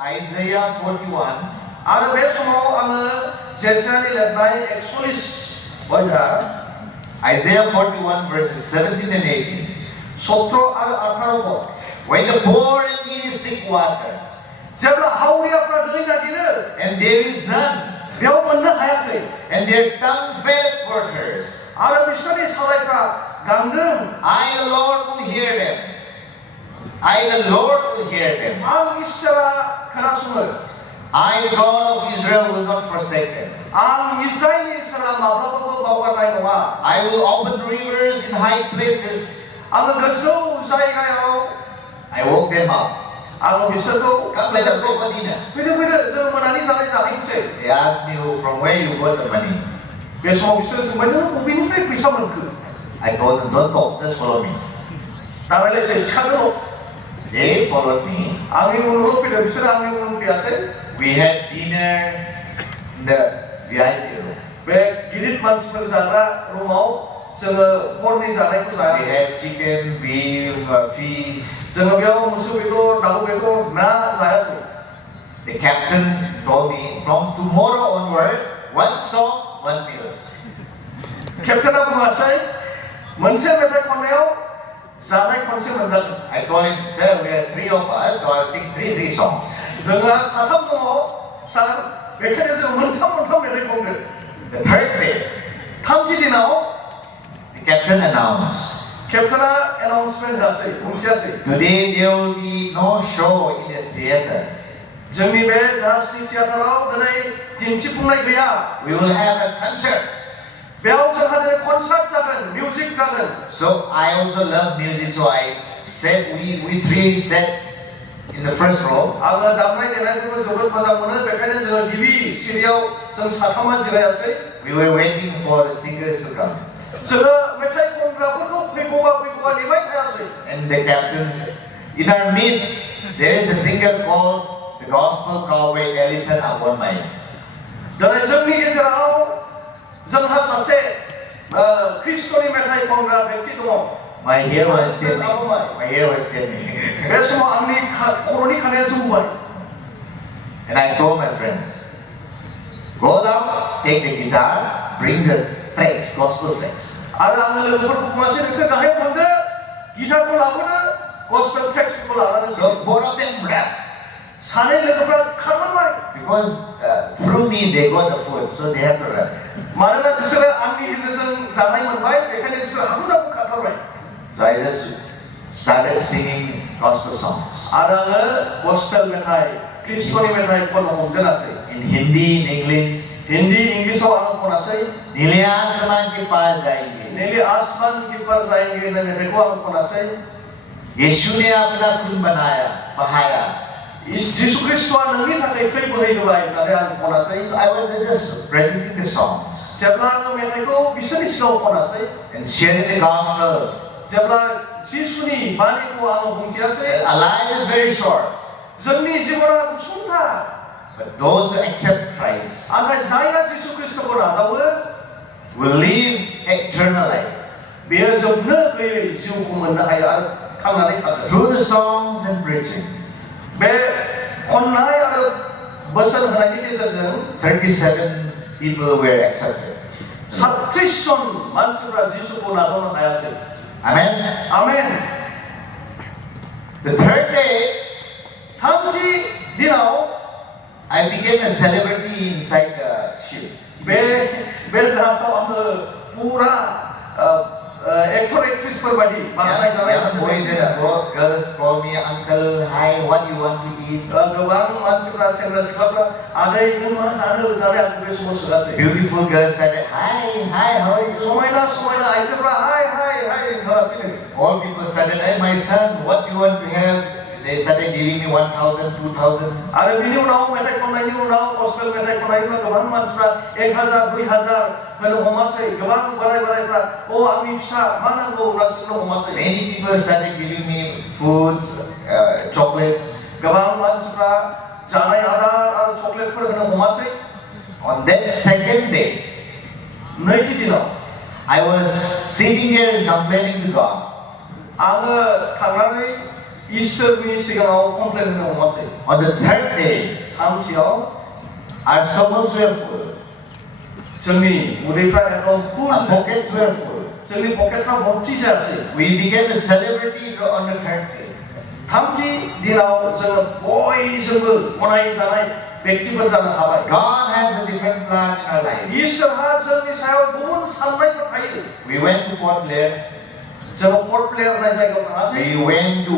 Isaiah 41. आरो बे समाव आङो जेसायानि लिरनाय 41 बायदा Isaiah 41 verses 17 and 18. 17 आरो 18 पद. When the poor and needy seek water, जेब्ला हावरियाफ्रा दै नागिरो and there is none, बेयाव मोननो हायाखै and their tongue faileth for thirst, आरो बिसोरनि सालायफ्रा गांदों I the Lord will hear them. I the Lord will hear them. आं इसोरा खोनासङो I the God of Israel will not forsake them. आं इस्राएलनि इसोरा माब्लाबाबो बावगारनाय नङा. I will open rivers in high places. आङो गोजौ जायगायाव I woke them up. आङो बिसोरखौ Come, let us go for dinner. फैदो जों मोनानि जानाय जाहैनोसै. They asked me from where you got the money. बे समाव बिसोर सोंबाय नों बबेनिफ्राय फैसा मोनखो? I told them, don't talk, just follow me. दाबायलायसै सिखादो. They followed me. आंनि उनाव फैदो बिसोर आंनि उनाव फैयासै. We had dinner in the VIP room. बे गिदिर मानसिफोर जाग्रा रुमाव जोङो हरनि जानायखौ We जायाखै. had chicken, beef, fish. जोङो बेयाव मोसौ बेदर, दाउ बेदर, ना जायासै. The captain told me, from tomorrow onwards, one song, one meal. केप्टेना बुङासै मोनसे मेथाइ खननायाव जानाय खनसे मोनजागोन. I told him, sir, we are three of us, so I'll sing three songs. जोंहा साथाम दङ सार बेखायनो जों मोनथाम मेथाइ खनगोन. The third day, थामथि दिनाव the captain announced, केप्टेना एनाउन्समेन्ट होआसै बुंथियासै. today there will be no show in the theater. जोंनि बे जाहाजनि थियेटाराव दिनै दिन्थिफुंनाय गैया. We will have a concert. बेयाव जोंहा दिनै कनसार्ट जागोन, मिउजिक जागोन. So I also love music, so I said we three sat in the first row. आङो दामनाय देनायखौबो जोबोद मोजां मोनो बेखायनो जोङो गिबि सिरियाव जों साथामा जिरायासै. We were waiting for the singers to come. जोङो मेथाइ खनग्राफोरखौ फैगौबा नेबाय थायासै. And the captain said, in our midst, there is a singer called the Gospel Cowboy Ellison Agonmai. दिनै जोंनि गेजेराव जोंहा सासे ख्रिस्ट'नि मेथाइ खनग्रा व्यक्ति दङ. My hair was standing. My hair was standing. बे समाव आंनि खर'नि खानाया जौबाय. And I told my friends, go down, take the guitar, bring the tracks, gospel tracks. आरो आङो लोगोफोरखौ बुङासै नोंसोर गाहायाव थांदो गिटारखौ लाबोदो गस्पेल ट्रेक्सफोरखौ लानानै. So both of them ran. सानै लोगोफ्रा खारलांबाय. Because through me they got the food, so they have to run. मानोना बिसोरो आंनि गेजेरजों जानाय मोनबाय बेखायनो बिसोर हाखु-दाखु खारथारबाय. So I just started singing gospel songs. आरो आङो गस्पेल मेथाइ ख्रिस्ट'नि मेथाइ खननो हमजेनासै. In Hindi, in English. Hindi इंग्लिशआव आं खनासै. नीले आसमान के पास जाएंगे. नीले आसमान के पार जाएंगे होननाय मेथाइखौ आं खनासै. यीशु ने अपना खून बनाया, बहाया. जिसु ख्रिस्ट'आ नोंनि थाखाय थै बोहैहोबाय होननानै आं खनासै. So I was just presenting the songs. जेब्ला आङो मेथाइखौ बिसोरनि सिगाङाव खनासै. And sharing the gospel. जेब्ला जिसुनि बाणीखौ आं बुंथियासै. Our life is very short. जोंनि जिबना गुसुंथार. But those who accept Christ नाथाय जायहा जिसु ख्रिस्ट'खौ नाजावो will live eternal life. बेयो जोबनो गैयै जिउखौ मोननो हायो आरो थांनानै थागोन. Through the songs and preaching. बे खननाय आरो बोसोन होनायनि गेजेरजों 37 people were accepted. 36 जन मानसिफ्रा जिसुखौ नाजावनो हायासै. Amen. Amen. The third day, थामथि दिनाव I became a celebrity inside the ship. बे जाहाजाव आङो पुरा एक्टर एक्ट्रेसफोर बायदि बानायनाय जाबाय. Young boys and girls call me uncle. Hi, what you want to eat? गोबां मानसिफ्रा सेंग्रा सिख्लाफ्रा आदै नों मा जानो होननानै आंखौ बे समाव सोङासै. Beautiful girls started, hi, how are you? समायना आइजोफ्रा हाय होनासै. All people started, hey, my son, what do you want to have? They started giving me 1,000, 2,000. आरो बिनि उनाव मेथाइ खननायनि उनाव गस्पेल मेथाइ खननायनि उनाव गोबां मानसिफ्रा 1,000, 2,000 होनो हमासै. गोबां बोराइफ्रा आंनि फिसा मा नांगौ होनना सोंनो हमासै. Many people started giving me foods, chocolates. गोबां मानसिफ्रा जानाय आदार आरो चकलेटफोर होनो हमासै. On that second day, नैथि दिनाव I was sitting here complaining to God. आङो थांनानै इसोरनि सिगाङाव कमप्लेन होनो हमासै। On the third day, थामथियाव our stomachs were full, जोंनि उदैफ्रा एकदम full, our pockets were full. जोंनि पकेटफ्रा भर्ति जायासै। We became a celebrity on the third day. थामथि दिनाव जोङो बयजोंबो गनायजानाय व्यक्तिफोर जानो हाबाय। God has a different plan in our life. इसोरहा जोंनि सायाव गुबुन साननायफोर थायो। We went to Port Blair. जोङो पर्ट ब्लेयर होननाय जायगायाव थाङासै। We went to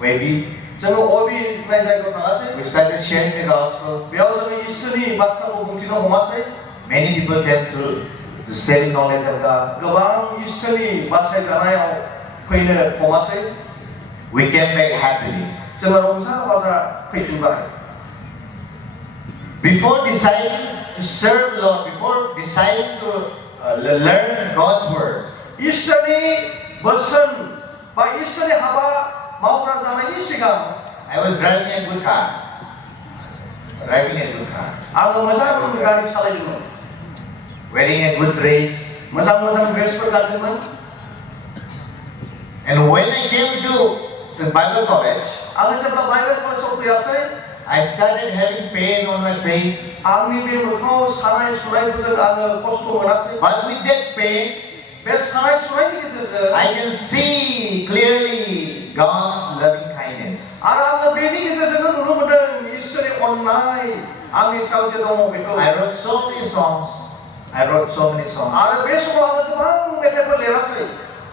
Webby. जोङो ओबी होननाय जायगायाव थाङासै। We started sharing the gospel. बेयाव जोङो इसोरनि बाथ्राखौ बुंथिनो हमासै। Many people came to saving knowledge of God. गोबां इसोरनि बासायजानायाव फैनो हमासै। We came back happily. जोङो रंजा बाजा फैफिनबाय। Before deciding to serve the Lord, before deciding to learn God's word, इसोरनि बोसोन बा इसोरनि हाबा मावग्रा जानायनि सिगां I was driving a good car. आङो मोजां गारि सालायदोंमोन। Wearing a good dress. मोजां ड्रेसफोर गानदोंमोन। And when I came to the Bible college, आङो जेब्ला बाइबेल कलेजाव फैयासै, I started having pain on my face. आंनि बे मोखाङाव सानाय सुनायफोरजों आङो खस्थ' मोनासै। But with that pain, बे सानाय सुनायनि गेजेरजों I can see clearly God's loving kindness. आरो आङो बेनि गेजेरजों नुनो मोनदों इसोरनि अननाय आंनि सायाव जे दङ बेखौ। I wrote so many songs. आरो बे समाव आङो गोबां मेथाइफोर लिरासै।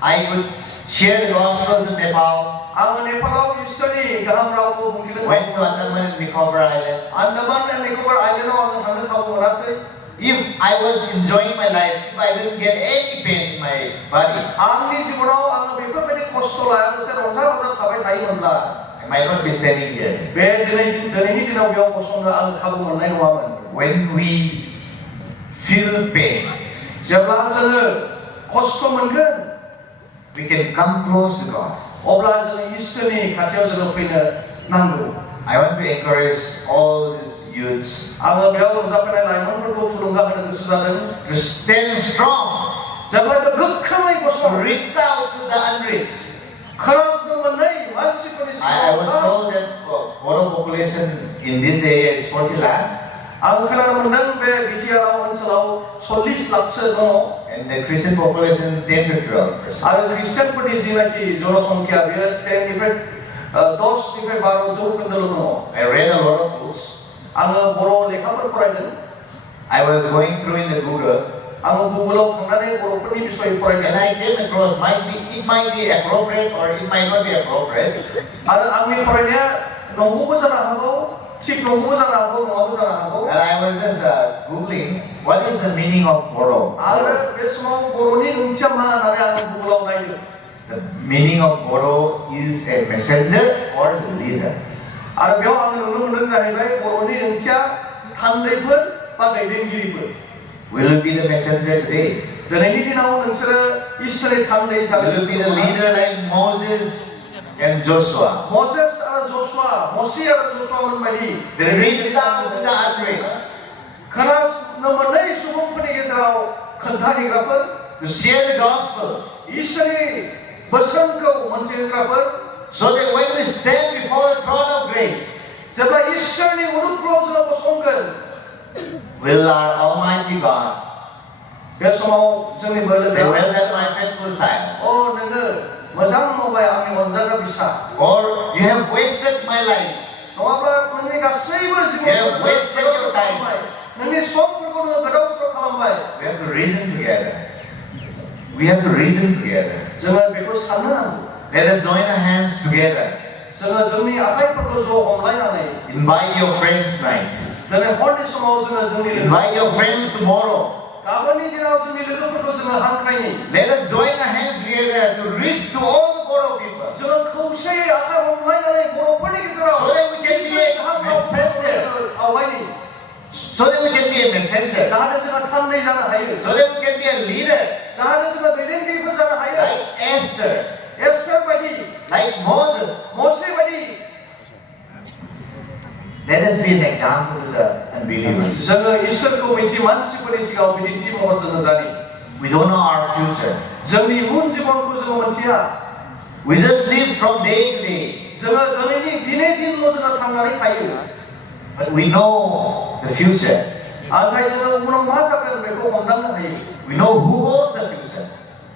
I could share the gospel to Nepal. आङो नेपालाव इसोरनि गाहाम रावखौ बुंथिनो Went to Andaman and Nicobar Island. Andaman and Nicobar आइलेन्डआव आङो थांनो खाबु मोनासै। If I was enjoying my life, if I didn't get any pain in my body, आंनि जिबनाव आङो बेफोरबायदि खस्थ' लायालासे रंजा बाजा थाबाय थायोमोनब्ला I might not be standing here. बे दिनैनि दिनाव बेयाव गसंनो आं खाबु मोननाय नङामोन। When we feel pain, जेब्ला जोङो खस्थ' मोनगोन, we can come close to God. अब्ला जोङो इसोरनि खाथियाव जोङो फैनो नांगौ। I want to encourage all these youths आङो बेयाव रंजाफैनाय लाइमोनफोरखौ थुलुंगा होनो गोसो जादों। to stand strong, जेब्लायबो गोख्रोङै to गसं। reach out to the unreached. खोनानो मोननाय मानसिफोरनि I was सिगाङाव told that Moro population in this area is 40 lakhs, आं खोनानो मोनदों बे बिटिआर ओनसोलाव 40 लाखसो दङ। and the Christian population 10 to 12%. आरो ख्रिस्टियानफोरनि जिनाखि जनसंख्या बेयो 10निफ्राय 10निफ्राय 12 जौखोन्दोल' दङ। I read a lot of books. आङो बर' लेखाफोर फरायदों। I was going through in the Google, आङो गुगोलाव थांनानै बर'फोरनि बिसय and फरायदों। I came across it might be appropriate or it might not be appropriate. आरो आंनि फरायनाया नंगौबो जानो हागौ, थिग नंगौबो जानो हागौ, नङाबो जानो हागौ। And I was just googling what is the meaning of Moro. आरो बे समाव बर'नि ओंथिया मा होननानै आङो गुगोलाव नायदों। The meaning of Moro is a messenger or the leader. आरो बेयाव आङो नुनो मोनदों जाहैबाय बर'नि ओंथिया थान्दैफोर बा दैदेनगिरिफोर। Will you be the messenger today? दिनैनि दिनाव नोंसोरो इसोरनि थान्दै जानो Will you be the leader like Moses and Joshua? Masses आरो जशुवा, मसी आरो जशुवामोन बायदि They reached out to the unreached खोनानो मोननाय सुबुंफोरनि गेजेराव खोन्थाहैग्राफोर, to share the gospel, इसोरनि बोसोनखौ मोनथिहोग्राफोर, so that when we stand before the throne of grace, जेब्ला इसोरनि उरुफ्राव जों गसंगोन, will our Almighty God बे समाव जोंनि say, बोलोजों well done my faithful son, अ नोङो मोजां मावबाय आंनि अनजाग्रा बिसा, or you have wasted my life, नङाब्ला नोंनि गासैबो You have wasted your time. नोंनि समफोरखौ नोङो गोदाव सोराव खालामबाय। we have to reason together. We have to reason together. जोङो बेखौ साननो नांगौ। Let us join our hands together. जोङो जोंनि आखाइफोरखौ ज' हमलायनानै Invite your friends tonight. दिनै हरनि समाव जोङो जोंनि Invite your friends tomorrow. गाबोननि दिनाव जोंनि लोगोफोरखौ जोङो हांख्रायनि। Let us join our hands together to reach to all the Moro people, जोङो खौसेयै आखाइ हमलायनानै बर'फोरनि गेजेराव so that we can be a messenger. आवगायनि So that we can be a messenger. जाहाथे जोङो थान्दै जानो हायो, So that we can be a leader, जाहाथे जोङो दैदेनगिरिफोर जानो हायो, like Esther, एस्टर बायदि, like Moses. मसे बायदि। Let us be an example to the unbelievers. जोङो इसोरखौ मिथि मानसिफोरनि सिगाङाव बिदिन्थि महर जोङो जानि। We don't know our future. जोंनि इयुन जिबनखौ जोङो मोनथिया। We just live from day to day. जोङो दिनैनि दिनै दिनल' जोङो थांनानै थायो। But we know the future. नाथाय जोङो उनाव मा जागोन बेखौ हमदांनो हायो। We know who holds the future.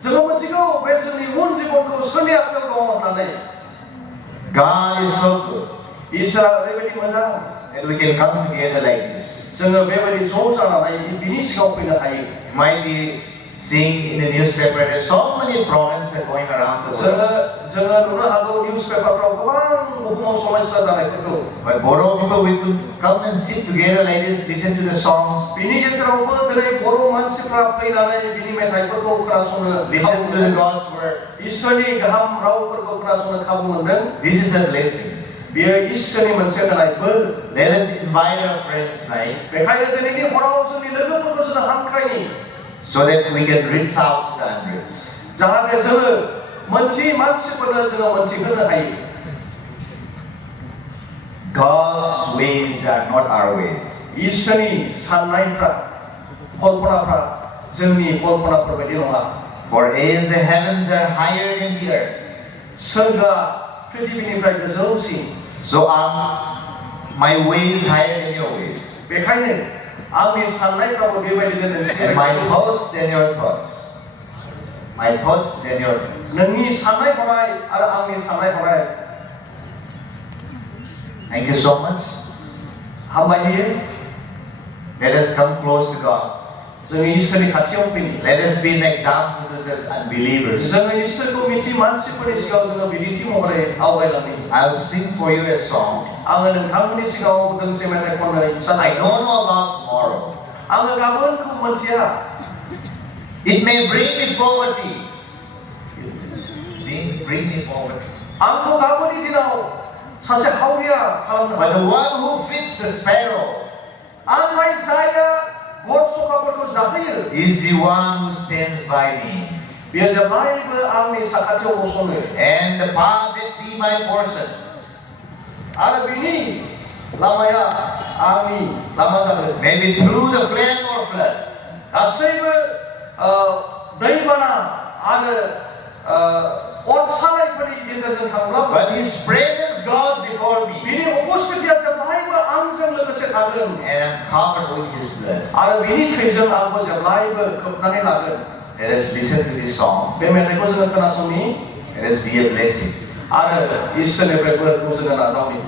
जोङो मिथिगौ बे जोंनि उन जिबनखौ सोरनि आखायाव दङ होननानै। God is so good इसोरा ओरैबायदि मोजां that we can come together like this. जोङो बेबायदि ज' जानानै बिनि सिगाङाव फैनो हायो। You might be seeing in the newspaper there's so many problems that are going around the world. जोङो नुनो हागौ निउसपेपारफ्राव गोबां बुहुमाव समस्या जानायफोरखौ। But Boro people, we could come and sit together like this, listen to the songs. बिनि गेजेरावबो दिनै बर' मानसिफ्रा फैनानै बिनि मेथाइफोरखौ खोनासंनो Listen to the God's word. इसोरनि गाहाम रावफोरखौ खोनासंनो खाबु मोनदों। This is a blessing. बेयो इसोरनि मोनसे होनाय bore. Let us invite our friends tonight बेखायनो दिनैनि हराव जोंनि लोगोफोरखौ जोङो हांख्रायनि so that we can reach out to the hundreds. जाहाथे जोङो मोनसे मानसिफोरनो जोङो मोनथिहोनो हायो। God's ways are not our ways. इसोरनि साननायफ्रा कल्पनाफ्रा जोंनि कल्पनाफोर बायदि नङा। For as the heavens are higher than the earth, सोरगोआ पृथ्वीनिफ्राय गोजौसिन, so are my ways higher than your ways, बेखायनो आंनि साननायफ्राबो बेबायदिनो नोंसिनि and my thoughts than your thoughts. My thoughts than your thoughts. नोंनि साननाय हनाय आरो आंनि साननाय हनाय। Thank you so much. हामबाय होयो। Let us come close to God. जोंनि इसोरनि खाथियाव फैनि। Let us be an example to the unbelievers. जोङो इसोरखौ मिथि मानसिफोरनि सिगाङाव जोङो बिदिन्थि महरै आवगायलांनि। I'll sing for you a song. आङो नोंथांमोननि सिगाङाव दोंसे मेथाइ खननो इच्ছা I don't know about tomorrow. आङो गाबोनखौ मोनथिया। It may bring me poverty. Bring me poverty. आंखौ गाबोननि दिनाव सासे हावरिया खालामनो But हागौ। the one who feeds the sparrow आंलाय जायगा गथ सखाफोरखौ जाहोयो is the one who stands by me. बेयो जेब्लायबो आंनि साखाथियाव गसङो। And the path that be my portion. आरो बिनि लामाया आंनि लामा जागोन। Maybe through the flame or flood. गासैबो दैबाना आरो अर सालायफोरनि गेजेरजों थांब्लाबो But His presence goes before me. बिनि उपस्थितिया जेब्लायबो आंजों लोगोसे थागोन। And I'm covered with His blood. आरो बिनि थैजों आंबो जेब्लायबो खोबनानै लागोन। Let us listen to this song. बे मेथाइखौ जोङो खोनासंनि Let us be a blessing. आरो इसोरनिफ्राय बोरखौ जोङो नाजावनि।